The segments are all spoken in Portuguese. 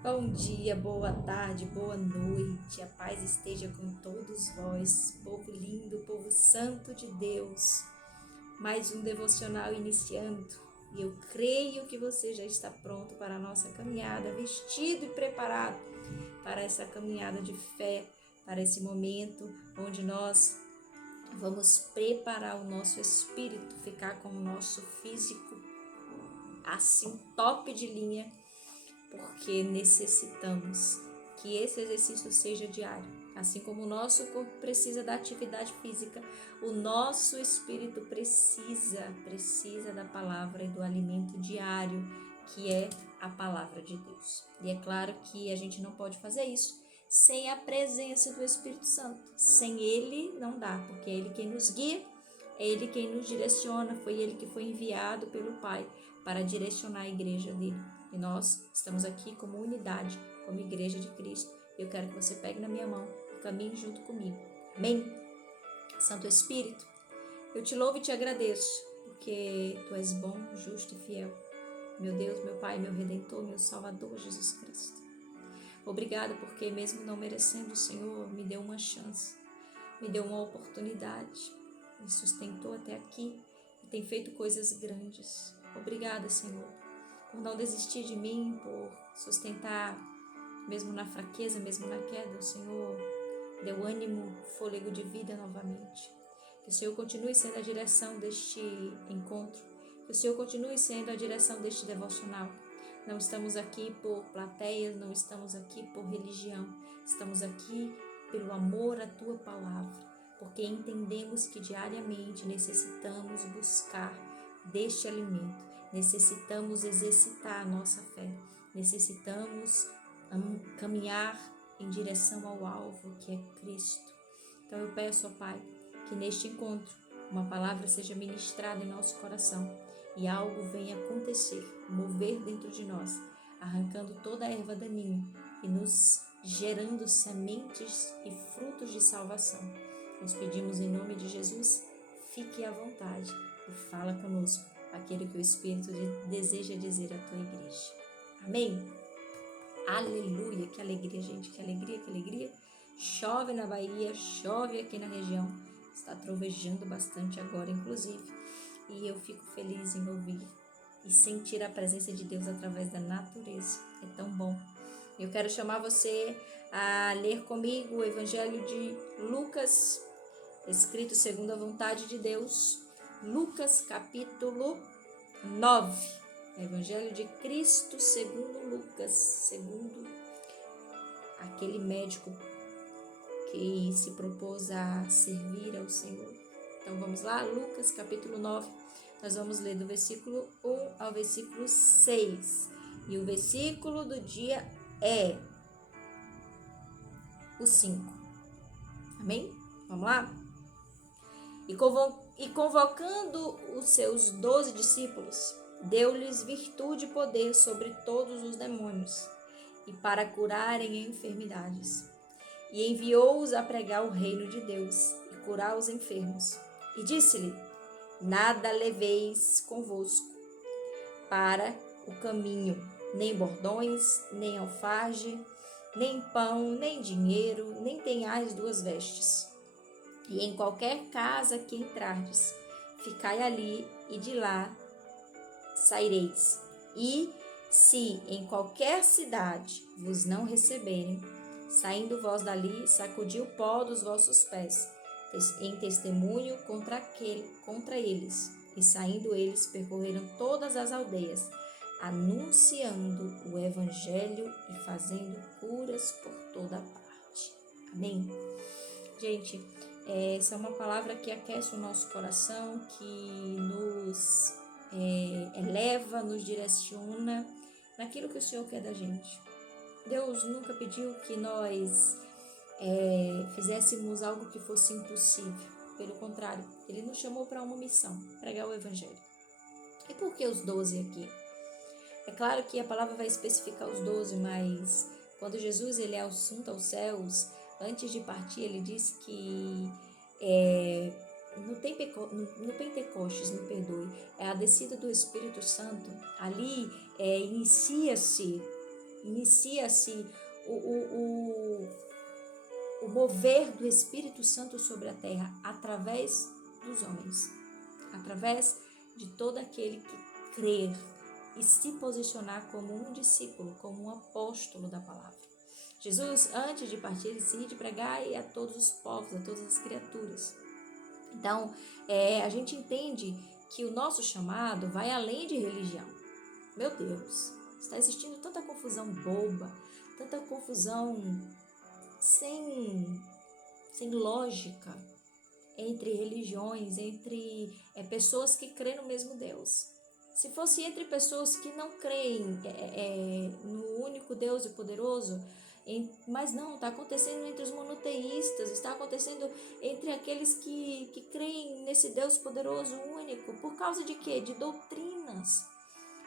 Bom dia, boa tarde, boa noite, a paz esteja com todos vós, povo lindo, povo santo de Deus. Mais um devocional iniciando e eu creio que você já está pronto para a nossa caminhada, vestido e preparado para essa caminhada de fé, para esse momento onde nós vamos preparar o nosso espírito, ficar com o nosso físico assim top de linha, porque necessitamos que esse exercício seja diário. Assim como o nosso corpo precisa da atividade física, o nosso espírito precisa da palavra e do alimento diário, que é a palavra de Deus. E é claro que a gente não pode fazer isso sem a presença do Espírito Santo. Sem ele não dá, porque é ele quem nos guia, é ele quem nos direciona, foi ele que foi enviado pelo Pai para direcionar a igreja dele. E nós estamos aqui como unidade, como igreja de Cristo. Eu quero que você pegue na minha mão e caminhe junto comigo. Amém? Santo Espírito, eu te louvo e te agradeço, porque tu és bom, justo e fiel. Meu Deus, meu Pai, meu Redentor, meu Salvador, Jesus Cristo. Obrigado porque mesmo não merecendo, o Senhor me deu uma chance, me deu uma oportunidade, me sustentou até aqui e tem feito coisas grandes. Obrigada, Senhor, por não desistir de mim, por sustentar, mesmo na fraqueza, mesmo na queda. O Senhor deu ânimo, fôlego de vida novamente. Que o Senhor continue sendo a direção deste encontro, que o Senhor continue sendo a direção deste devocional. Não estamos aqui por plateias, não estamos aqui por religião, estamos aqui pelo amor à Tua palavra, porque entendemos que diariamente necessitamos buscar deste alimento, necessitamos exercitar a nossa fé, necessitamos caminhar em direção ao alvo, que é Cristo. Então eu peço, ó Pai, que neste encontro uma palavra seja ministrada em nosso coração e algo venha acontecer, mover dentro de nós, arrancando toda a erva daninha e nos gerando sementes e frutos de salvação. Nós pedimos em nome de Jesus, fique à vontade e fala conosco aquilo que o Espírito deseja dizer à tua igreja. Amém? Aleluia, que alegria, gente, que alegria, que alegria. Chove na Bahia, chove aqui na região, está trovejando bastante agora, inclusive, e eu fico feliz em ouvir e sentir a presença de Deus através da natureza, é tão bom. Eu quero chamar você a ler comigo o Evangelho de Lucas, escrito segundo a vontade de Deus, Lucas capítulo 9. Evangelho de Cristo segundo Lucas, segundo aquele médico que se propôs a servir ao Senhor. Então vamos lá, Lucas capítulo 9, nós vamos ler do versículo 1 ao versículo 6. E o versículo do dia é o 5. Amém? Vamos lá? E convocando os seus 12 discípulos, deu-lhes virtude e poder sobre todos os demônios, e para curarem enfermidades. E enviou-os a pregar o reino de Deus e curar os enfermos. E disse-lhe: nada leveis convosco para o caminho, nem bordões, nem alfarge, nem pão, nem dinheiro, nem tenhais duas vestes. E em qualquer casa que entrardes, ficai ali, e de lá saireis. E se em qualquer cidade vos não receberem, saindo vós dali, sacudi o pó dos vossos pés, em testemunho contra eles. E saindo eles, percorreram todas as aldeias, anunciando o evangelho e fazendo curas por toda parte. Amém? Gente, essa é uma palavra que aquece o nosso coração, que nos eleva, nos direciona naquilo que o Senhor quer da gente. Deus nunca pediu que nós fizéssemos algo que fosse impossível. Pelo contrário, Ele nos chamou para uma missão, pregar o Evangelho. E por que os 12 aqui? É claro que a palavra vai especificar os 12, mas quando Jesus ele é assunto aos céus, antes de partir, ele diz que no Pentecostes, me perdoe, é a descida do Espírito Santo. Ali inicia-se inicia-se o mover do Espírito Santo sobre a terra através dos homens, através de todo aquele que crer e se posicionar como um discípulo, como um apóstolo da palavra. Jesus, antes de partir, ele se ia de pregar a todos os povos, a todas as criaturas. Então, a gente entende que o nosso chamado vai além de religião. Meu Deus, está existindo tanta confusão boba, tanta confusão sem lógica entre religiões, entre pessoas que creem no mesmo Deus. Se fosse entre pessoas que não creem no único Deus e poderoso, mas não, está acontecendo entre os monoteístas, está acontecendo entre aqueles que creem nesse Deus poderoso, único. Por causa de quê? De doutrinas.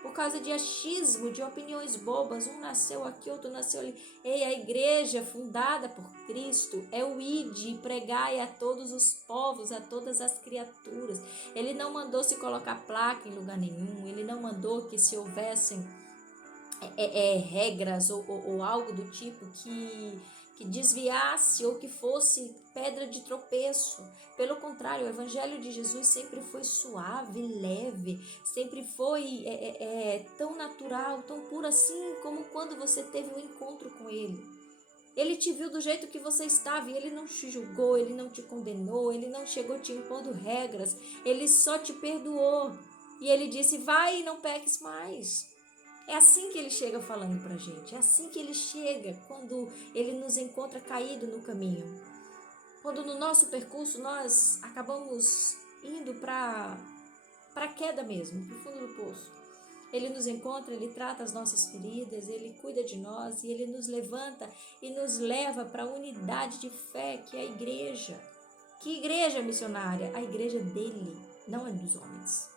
Por causa de achismo, de opiniões bobas. Um nasceu aqui, outro nasceu ali. Ei, a igreja fundada por Cristo é o ide, pregai a todos os povos, a todas as criaturas. Ele não mandou se colocar placa em lugar nenhum. Ele não mandou que se houvessem regras ou algo do tipo que desviasse ou que fosse pedra de tropeço. Pelo contrário, o evangelho de Jesus sempre foi suave, leve, sempre foi tão natural, tão puro assim como quando você teve um encontro com ele. Ele te viu do jeito que você estava e ele não te julgou, ele não te condenou, ele não chegou te impondo regras, ele só te perdoou. E ele disse, vai e não peques mais. É assim que ele chega falando pra gente, é assim que ele chega quando ele nos encontra caído no caminho. Quando no nosso percurso nós acabamos indo para a queda mesmo, para o fundo do poço. Ele nos encontra, ele trata as nossas feridas, ele cuida de nós e ele nos levanta e nos leva para a unidade de fé que é a igreja. Que igreja missionária? A igreja dele, não é dos homens.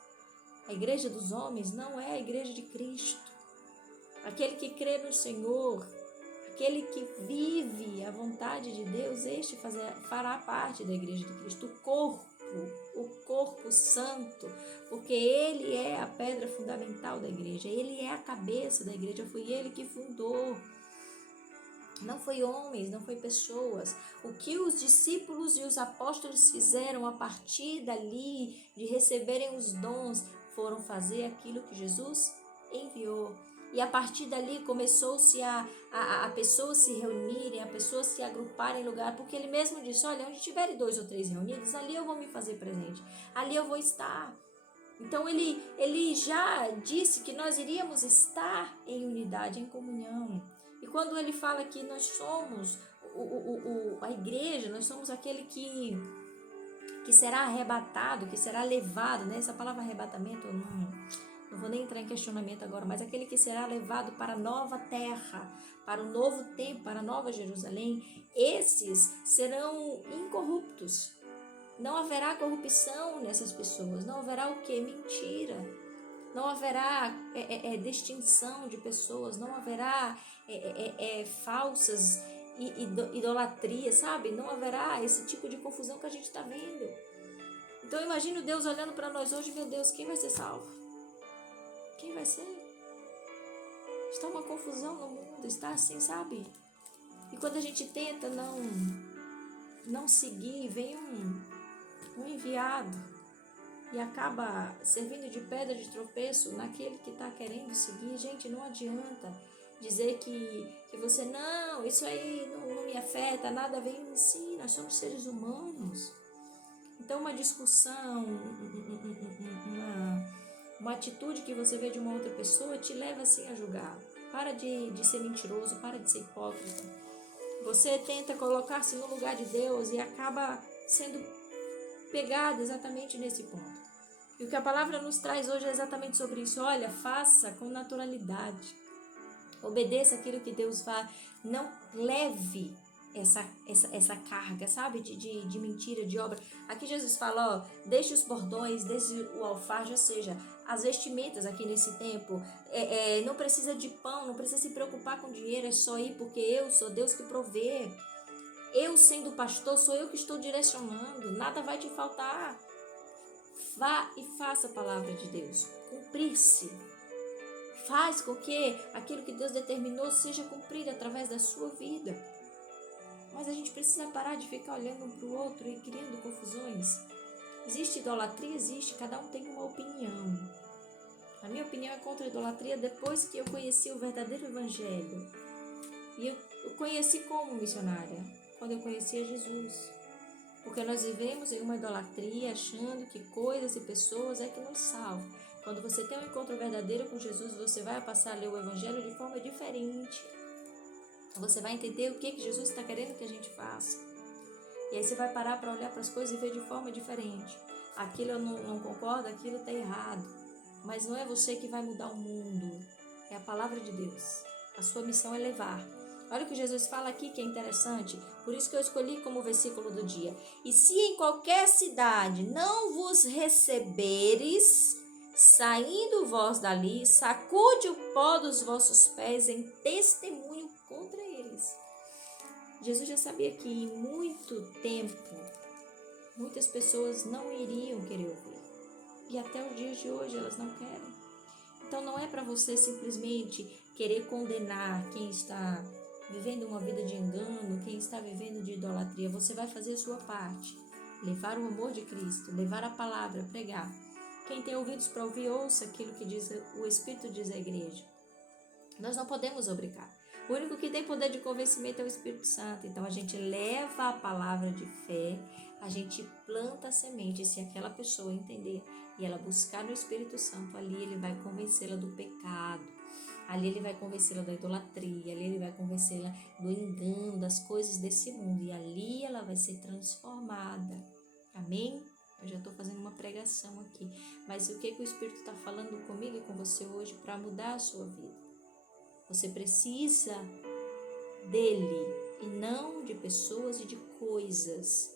A igreja dos homens não é a igreja de Cristo. Aquele que crê no Senhor, aquele que vive a vontade de Deus, este fará parte da igreja de Cristo, o corpo santo, porque ele é a pedra fundamental da igreja, ele é a cabeça da igreja, foi ele que fundou. Não foi homens, não foi pessoas. O que os discípulos e os apóstolos fizeram a partir dali, de receberem os dons, foram fazer aquilo que Jesus enviou. E a partir dali começou-se a pessoas se reunirem, a pessoas se agruparem em lugar, porque ele mesmo disse, olha, onde tiverem 2 ou 3 reunidos, ali eu vou me fazer presente, ali eu vou estar. Então ele já disse que nós iríamos estar em unidade, em comunhão. E quando ele fala que nós somos a igreja, nós somos aquele que será arrebatado, que será levado, né? Essa palavra arrebatamento eu não vou nem entrar em questionamento agora, mas aquele que será levado para a nova terra, para o novo tempo, para a nova Jerusalém, esses serão incorruptos. Não haverá corrupção nessas pessoas, não haverá o quê? Mentira. Não haverá distinção de pessoas, não haverá falsas idolatrias, sabe? Não haverá esse tipo de confusão que a gente está vendo. Então eu imagino Deus olhando para nós hoje, meu Deus, quem vai ser salvo? Quem vai ser? Está uma confusão no mundo, está assim, sabe? E quando a gente tenta não seguir, vem um enviado e acaba servindo de pedra de tropeço naquele que está querendo seguir. Gente, não adianta dizer que você, não, isso aí não me afeta, nada vem. Sim, nós somos seres humanos. Então uma discussão, uma atitude que você vê de uma outra pessoa te leva assim a julgar. Para de ser mentiroso, para de ser hipócrita. Você tenta colocar-se no lugar de Deus e acaba sendo pegado exatamente nesse ponto. E o que a palavra nos traz hoje é exatamente sobre isso. Olha, faça com naturalidade. Obedeça aquilo que Deus faz. Não leve essa carga, sabe? De mentira, de obra. Aqui Jesus fala, ó, deixe os bordões, deixe o alfarje, ou seja, as vestimentas aqui nesse tempo. Não precisa de pão, não precisa se preocupar com dinheiro, é só ir, porque eu sou Deus que provê. Eu, sendo pastor, sou eu que estou direcionando, nada vai te faltar. Vá e faça a palavra de Deus cumprir-se. faz com que aquilo que Deus determinou seja cumprido através da sua vida. Mas a gente precisa parar de ficar olhando um para o outro e criando confusões. Existe idolatria? Existe, cada um tem uma opinião. A minha opinião é contra a idolatria depois que eu conheci o verdadeiro evangelho. E eu conheci como missionária, quando eu conhecia Jesus. Porque nós vivemos em uma idolatria achando que coisas e pessoas é que nos salvam. Quando você tem um encontro verdadeiro com Jesus, você vai passar a ler o evangelho de forma diferente. Você vai entender o que Jesus está querendo que a gente faça. E aí você vai parar para olhar para as coisas e ver de forma diferente. Aquilo eu não concordo, aquilo está errado. Mas não é você que vai mudar o mundo. É a palavra de Deus. A sua missão é levar. Olha o que Jesus fala aqui que é interessante. Por isso que eu escolhi como versículo do dia. E se em qualquer cidade não vos receberes, saindo vós dali, sacude o pó dos vossos pés em testemunho contra eles. Jesus já sabia que em muito tempo, muitas pessoas não iriam querer ouvir. E até os dias de hoje elas não querem. Então não é para você simplesmente querer condenar quem está vivendo uma vida de engano, quem está vivendo de idolatria. Você vai fazer a sua parte. Levar o amor de Cristo, levar a palavra, pregar. Quem tem ouvidos para ouvir, ouça aquilo que diz o Espírito diz à igreja. Nós não podemos obrigar. O único que tem poder de convencimento é o Espírito Santo. Então a gente leva a palavra de fé, a gente planta a semente. Se aquela pessoa entender e ela buscar no Espírito Santo, ali ele vai convencê-la do pecado, ali ele vai convencê-la da idolatria, ali ele vai convencê-la do engano, das coisas desse mundo, e ali ela vai ser transformada. Amém? Eu já estou fazendo uma pregação aqui, mas o que o Espírito está falando comigo e com você hoje para mudar a sua vida? Você precisa dele e não de pessoas e de coisas.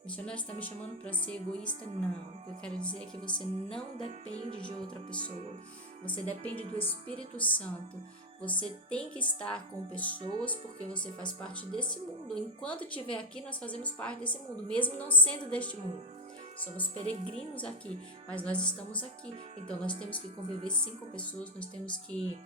O missionário está me chamando para ser egoísta? Não. O que eu quero dizer é que você não depende de outra pessoa. Você depende do Espírito Santo. Você tem que estar com pessoas porque você faz parte desse mundo. Enquanto estiver aqui, nós fazemos parte desse mundo, mesmo não sendo deste mundo. Somos peregrinos aqui, mas nós estamos aqui. Então, nós temos que conviver sim com pessoas, nós temos que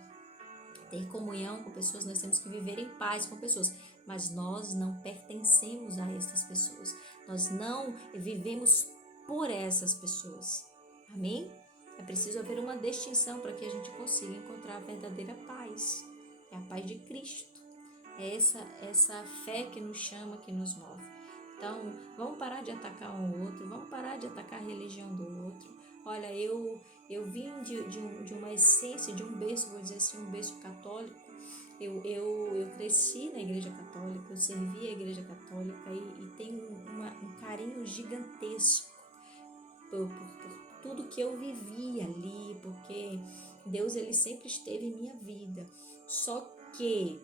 ter comunhão com pessoas, nós temos que viver em paz com pessoas, mas nós não pertencemos a essas pessoas, nós não vivemos por essas pessoas, amém? É preciso haver uma distinção para que a gente consiga encontrar a verdadeira paz, é a paz de Cristo, é essa fé que nos chama, que nos move. Então, vamos parar de atacar um ao outro, vamos parar de atacar a religião do outro. Olha, eu vim de uma essência, de um berço, vou dizer assim, um berço católico. Eu cresci na igreja católica, eu servi a igreja católica e tenho um carinho gigantesco por tudo que eu vivi ali, porque Deus ele sempre esteve em minha vida. Só que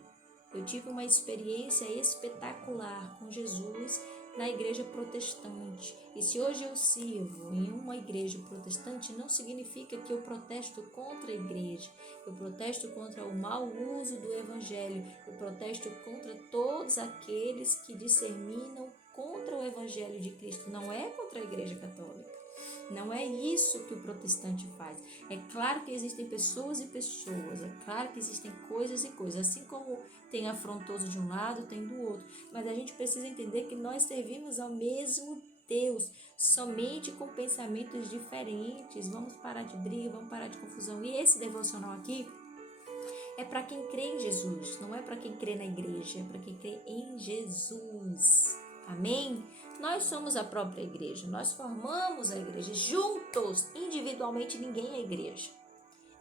eu tive uma experiência espetacular com Jesus na igreja protestante. E se hoje eu sirvo em uma igreja protestante, não significa que eu protesto contra a igreja. Eu protesto contra o mau uso do evangelho. Eu protesto contra todos aqueles que disseminam contra o evangelho de Cristo. Não é contra a igreja católica. Não é isso que o protestante faz. É claro que existem pessoas e pessoas, é claro que existem coisas e coisas, assim como tem afrontoso de um lado, tem do outro. Mas a gente precisa entender que nós servimos ao mesmo Deus, somente com pensamentos diferentes. Vamos parar de briga, vamos parar de confusão. E esse devocional aqui é para quem crê em Jesus, não é para quem crê na igreja, é para quem crê em Jesus. Amém? Nós somos a própria igreja, nós formamos a igreja juntos, individualmente ninguém é igreja.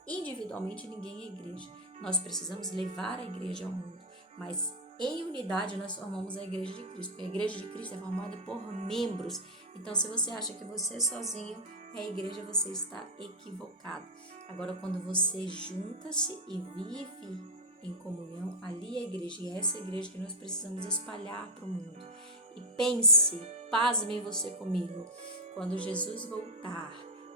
Individualmente ninguém é igreja. Nós precisamos levar a igreja ao mundo, mas em unidade nós formamos a igreja de Cristo, porque a igreja de Cristo é formada por membros. Então, se você acha que você sozinho é a igreja, você está equivocado. Agora, quando você junta-se e vive em comunhão, ali é a igreja, e é essa igreja que nós precisamos espalhar para o mundo. E pense, pasmem você comigo, quando Jesus voltar,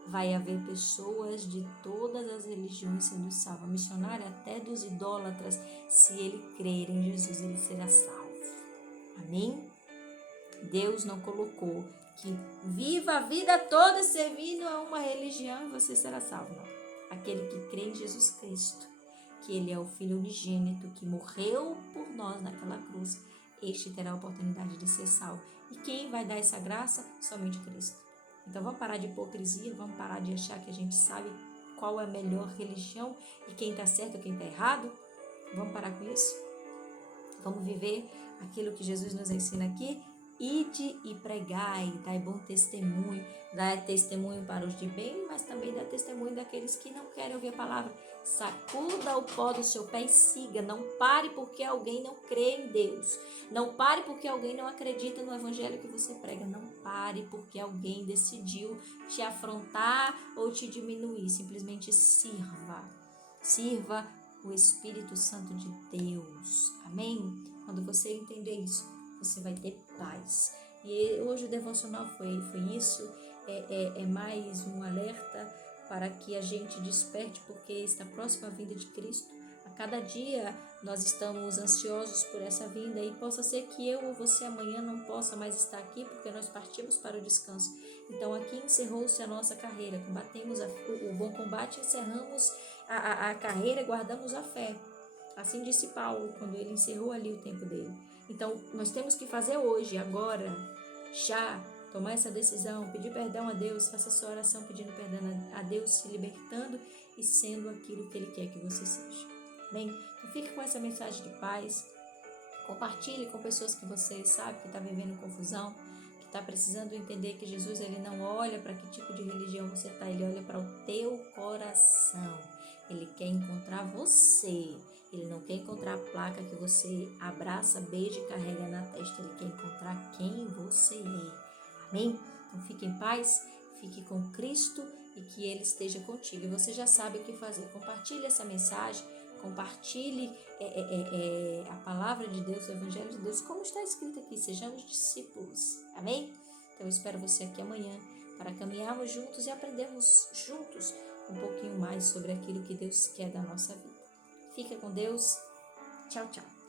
vai haver pessoas de todas as religiões sendo salvas, missionário até dos idólatras, se ele crer em Jesus, ele será salvo. Amém? Deus não colocou que viva a vida toda servindo a uma religião e você será salvo, não. Aquele que crê em Jesus Cristo, que ele é o Filho unigênito, que morreu por nós naquela cruz, este terá a oportunidade de ser salvo. E quem vai dar essa graça? Somente Cristo. Então vamos parar de hipocrisia, vamos parar de achar que a gente sabe qual é a melhor religião e quem está certo e quem está errado. Vamos parar com isso? Vamos viver aquilo que Jesus nos ensina aqui? Ide e pregai, dai bom testemunho, dai testemunho para os de bem, mas também dá testemunho daqueles que não querem ouvir a palavra. Sacuda o pó do seu pé e siga. Não pare porque alguém não crê em Deus. Não pare porque alguém não acredita no evangelho que você prega. Não pare porque alguém decidiu te afrontar ou te diminuir. Simplesmente sirva. Sirva o Espírito Santo de Deus. Amém? Quando você entender isso, você vai ter paz. E hoje o devocional foi isso. É mais um alerta para que a gente desperte, porque está próxima a vinda de Cristo. A cada dia nós estamos ansiosos por essa vinda e possa ser que eu ou você amanhã não possa mais estar aqui, porque nós partimos para o descanso. Então aqui encerrou-se a nossa carreira, combatemos o bom combate, encerramos a carreira e guardamos a fé. Assim disse Paulo, quando ele encerrou ali o tempo dele. Então, nós temos que fazer hoje, agora, já, tomar essa decisão, pedir perdão a Deus, faça sua oração pedindo perdão a Deus, se libertando e sendo aquilo que Ele quer que você seja. Amém? Então, fique com essa mensagem de paz, compartilhe com pessoas que você sabe que está vivendo confusão, que está precisando entender que Jesus ele não olha para que tipo de religião você está, Ele olha para o teu coração. Ele quer encontrar você. Ele não quer encontrar a placa que você abraça, beija e carrega na testa. Ele quer encontrar quem você é. Amém? Então fique em paz, fique com Cristo e que Ele esteja contigo. E você já sabe o que fazer. Compartilhe essa mensagem, compartilhe a palavra de Deus, o Evangelho de Deus, como está escrito aqui. Sejamos discípulos. Amém? Então eu espero você aqui amanhã para caminharmos juntos e aprendermos juntos um pouquinho mais sobre aquilo que Deus quer da nossa vida. Fica com Deus. Tchau, tchau.